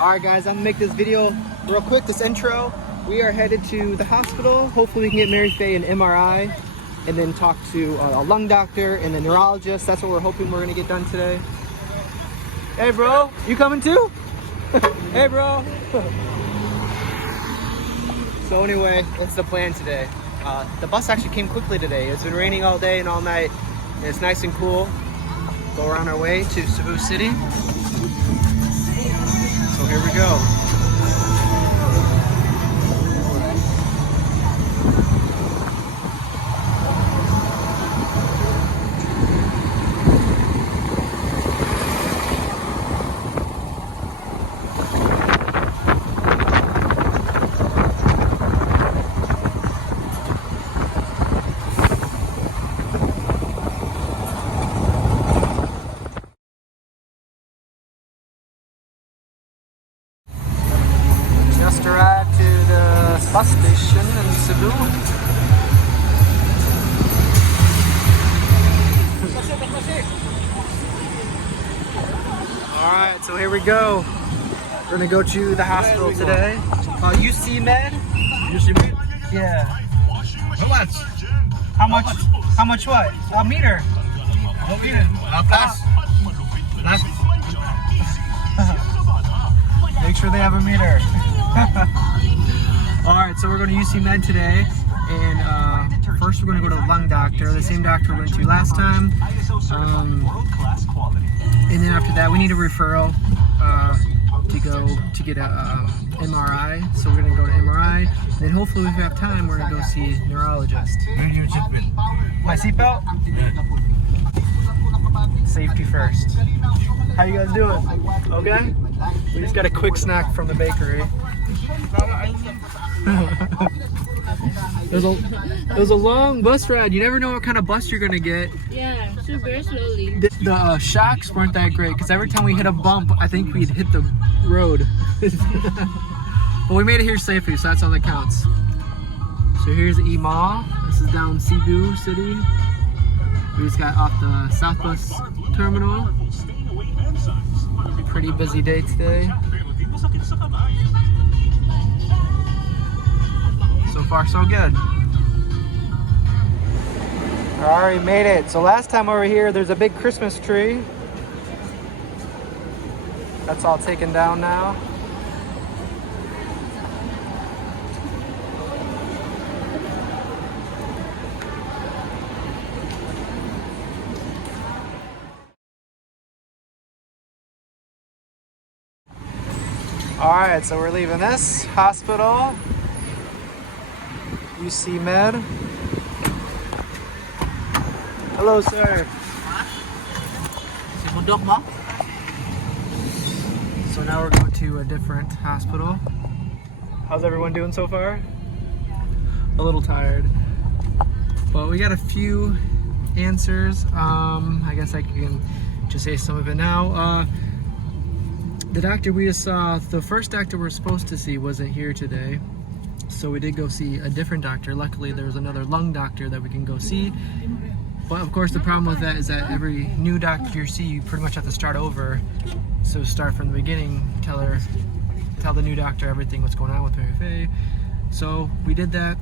Alright guys, I'm gonna make this video real quick, this intro. We are headed to the hospital. Hopefully we can get Mary Faye an MRI and then talk to a lung doctor and a neurologist. That's what we're hoping we're gonna get done today. Hey bro, you coming too? Hey bro. So anyway, that's the plan today. The bus actually came quickly today. It's been raining all day and all night. And it's nice and cool. Go around our way to Cebu City. So here we go. Just arrived to the bus station in Cebu. Alright, so here we go. We're gonna go to the hospital today. UC Med? UC Med? Yeah. How much? How much? How much what? A meter. What meter? Plus. Make sure they have a meter. Alright, so we're going to UC Med today, and first we're going to go to the lung doctor, the same doctor we went to last time, and then after that we need a referral to go to get a MRI, so we're going to go to MRI, and then hopefully if we have time we're going to go see a neurologist. Where's your seatbelt? My seatbelt? Safety first. How you guys doing? Okay? We just got a quick snack from the bakery. It was a long bus ride. You never know what kind of bus you're gonna get. Yeah, so very slowly. The shocks weren't that great because every time we hit a bump, I think we'd hit the road. But we made it here safely, so that's all that counts. So here's the mall. This is down Cebu City. We just got off the South Bus terminal. Pretty busy day today. So far so good. Alright, made it. So last time over here there's a big Christmas tree. That's all taken down now. Alright, so we're leaving this hospital. UC Med. Hello, sir. So now we're going to a different hospital. How's everyone doing so far? A little tired. But we got a few answers. I guess I can just say some of it now. The doctor we just saw, the first doctor we're supposed to see wasn't here today. So we did go see a different doctor. Luckily there was another lung doctor that we can go see. But of course the problem with that is that every new doctor you see, you pretty much have to start over. So start from the beginning, tell the new doctor everything what's going on with Mary Faye. So we did that.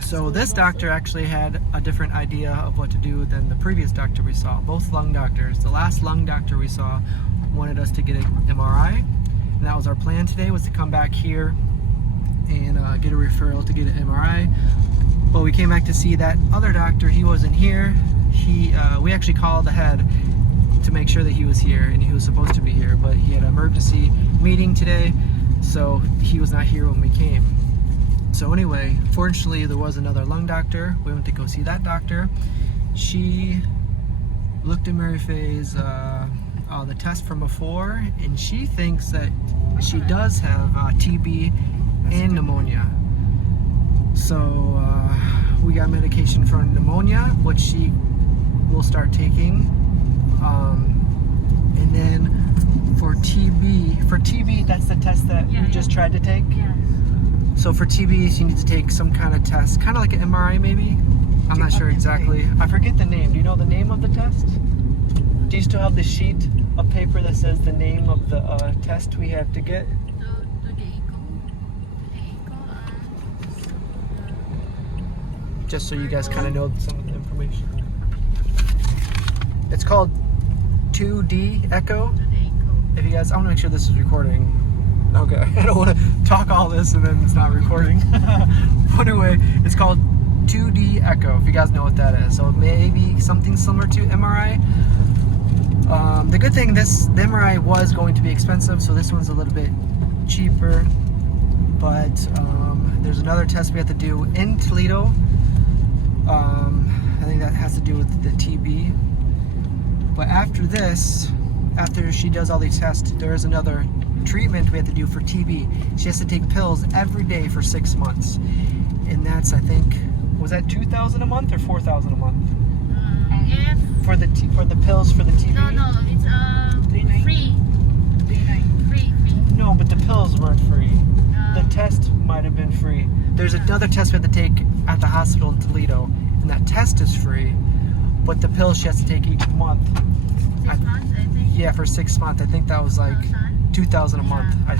So this doctor actually had a different idea of what to do than the previous doctor we saw. Both lung doctors. The last lung doctor we saw wanted us to get an MRI, and that was our plan today, was to come back here and get a referral to get an MRI. But we came back to see that other doctor. He wasn't here. We actually called ahead to make sure that he was here, and he was supposed to be here, but he had an emergency meeting today, so he was not here when we came. So anyway, fortunately there was another lung doctor. We went to go see that doctor. She looked at Mary Faye's the test from before, and she thinks that she does have TB and pneumonia. So we got medication for pneumonia, which she will start taking, and then for TB, that's the test that we just tried to take. Yeah. So for TB, you need to take some kind of test, kind of like an MRI maybe. I'm not sure exactly. I forget the name. Do you know the name of the test? Do you still have the sheet? a paper that says the name of the test we have to get. Just so you guys kind of know some of the information. It's called 2D echo. If you guys, I want to make sure this is recording. Okay, I don't want to talk all this and then it's not recording. But anyway, it's called 2D echo, if you guys know what that is. So maybe something similar to MRI. The good thing, the MRI was going to be expensive, so this one's a little bit cheaper. But there's another test we have to do in Toledo. I think that has to do with the TB. But after this, after she does all these tests, there is another treatment we have to do for TB. She has to take pills every day for 6 months. And that's, I think, was that $2,000 a month or $4,000 a month? For the pills for the TB? No, it's free. Free. No, but the pills weren't free. The test might have been free. There's another test we have to take at the hospital in Toledo, and that test is free, but the pills she has to take each month. 6 months, I think. Yeah, for 6 months. I think that was like $2,000 a month, I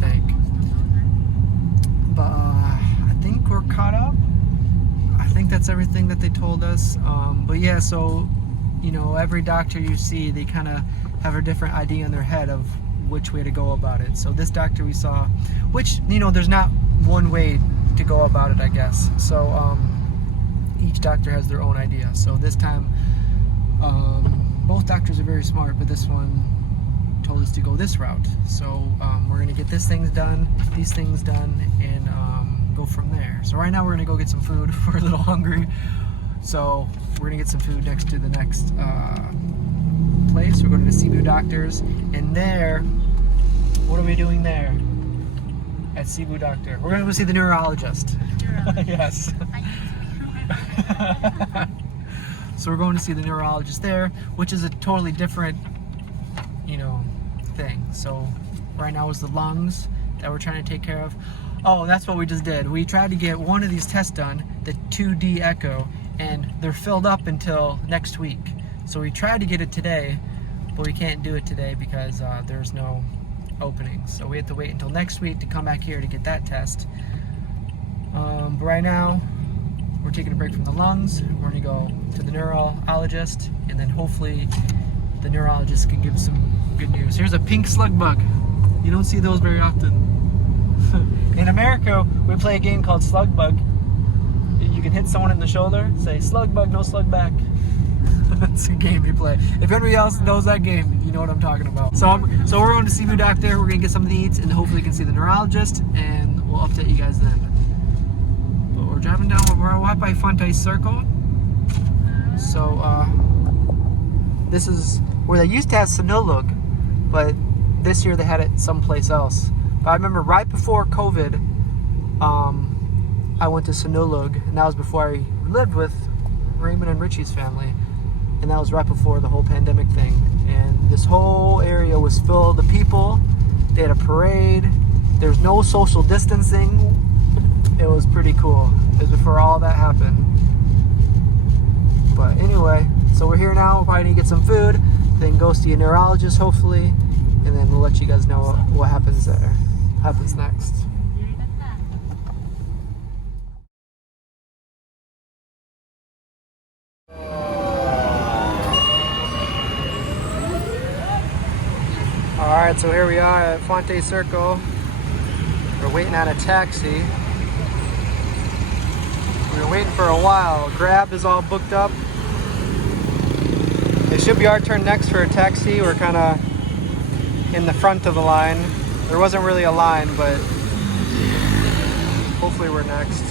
think. But I think we're caught up. I think that's everything that they told us. But yeah, so, you know, every doctor you see, they kind of have a different idea in their head of which way to go about it. So this doctor we saw, which, you know, there's not one way to go about it, I guess. So each doctor has their own idea. So this time, both doctors are very smart, but this one told us to go this route. So we're gonna get these things done, and go from there. So right now we're gonna go get some food. We're a little hungry, so we're gonna get some food next to the next place. We're going to the Cebu Doctors, and there, what are we doing there? At Cebu Doctor, we're gonna go see the neurologist. Yes. So we're going to see the neurologist there, which is a totally different, you know, thing. So right now is the lungs that we're trying to take care of. Oh, that's what we just did. We tried to get one of these tests done, the 2D echo, and they're filled up until next week. So we tried to get it today, but we can't do it today because there's no openings. So we have to wait until next week to come back here to get that test. But right now, we're taking a break from the lungs. We're gonna go to the neurologist, and then hopefully the neurologist can give some good news. Here's a pink slug bug. You don't see those very often. In America, we play a game called Slug Bug. You can hit someone in the shoulder, say slug bug, no slug back. That's a game we play. If anybody else knows that game, you know what I'm talking about. So we're going to Cebu Doctor. We're gonna get something to eat, and hopefully we can see the neurologist, and we'll update you guys then. But we're driving down. We're right by Fonte Circle. So this is where they used to have Sinulog, but this year they had it someplace else. But I remember right before COVID, I went to Sinulog, and that was before I lived with Raymond and Richie's family, and that was right before the whole pandemic thing. And this whole area was filled with people. They had a parade. There's no social distancing. It was pretty cool. It was before all that happened. But anyway, so we're here now. We're probably need to get some food, then go see a neurologist hopefully, and then we'll let you guys know what happens there. Happens next. Alright, so here we are at Fonte Circle. We're waiting on a taxi. We've been waiting for a while. Grab is all booked up. It should be our turn next for a taxi. We're kind of in the front of the line. There wasn't really a line, but hopefully we're next.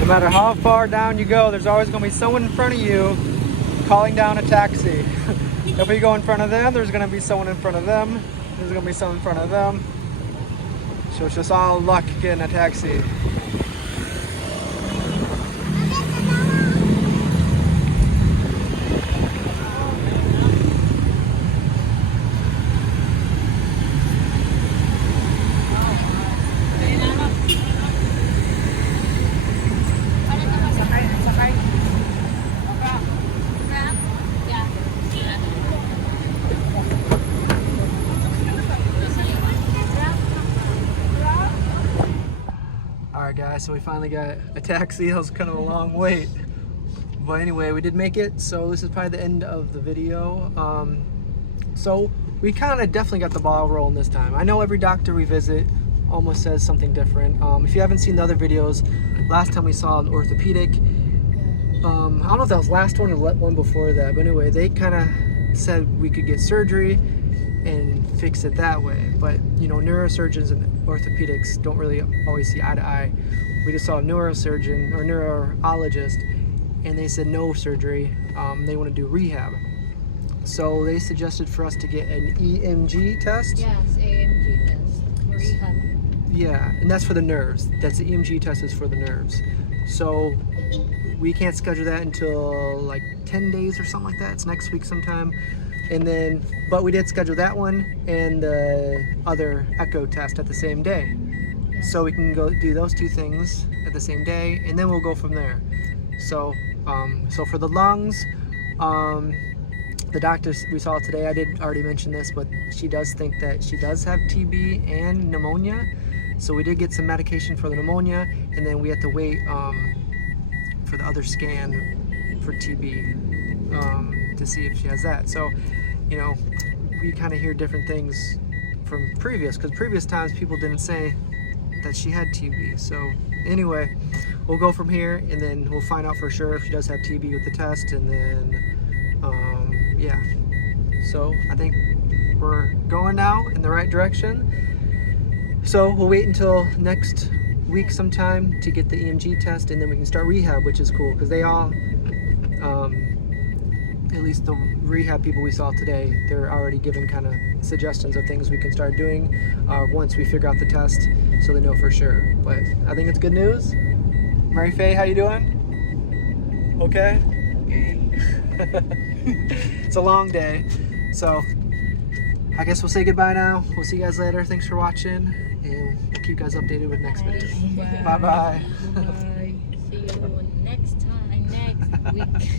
No matter how far down you go, there's always going to be someone in front of you calling down a taxi. If we go in front of them, there's going to be someone in front of them. There's going to be someone in front of them. So it's just all luck getting a taxi. so we finally got a taxi. That was kind of a long wait. But anyway, we did make it, so this is probably the end of the video. So we kind of definitely got the ball rolling this time. I know every doctor we visit almost says something different. If you haven't seen the other videos, last time we saw an orthopedic. I don't know if that was last one or one before that, but anyway, they kind of said we could get surgery and fix it that way. But you know, neurosurgeons and orthopedics don't really always see eye to eye. We just saw a neurosurgeon or neurologist, and they said no surgery. They want to do rehab. So they suggested for us to get an EMG test. Yes, AMG test for rehab. Yeah, and that's for the nerves. That's the EMG test is for the nerves. So we can't schedule that until like 10 days or something like that. It's next week sometime. And then, but we did schedule that one and the other echo test at the same day. Yes. So we can go do those two things at the same day, and then we'll go from there. So, so for the lungs, the doctor we saw today, I did already mention this, but she does think that she does have TB and pneumonia. So we did get some medication for the pneumonia, and then we have to wait for the other scan for TB to see if she has that. So, you know, we kind of hear different things from because previous times people didn't say that she had TB. So anyway, we'll go from here, and then we'll find out for sure if she does have TB with the test, and then yeah. So I think we're going now in the right direction. So we'll wait until next week sometime to get the EMG test, and then we can start rehab, which is cool because they all, at least the rehab people we saw today, they're already giving kind of suggestions of things we can start doing once we figure out the test, so they know for sure. But I think it's good news. Mary Faye, how you doing? Okay? It's a long day, so I guess we'll say goodbye now. We'll see you guys later. Thanks for watching, and we'll keep you guys updated with next videos. Bye bye. Bye. See you next time, next week.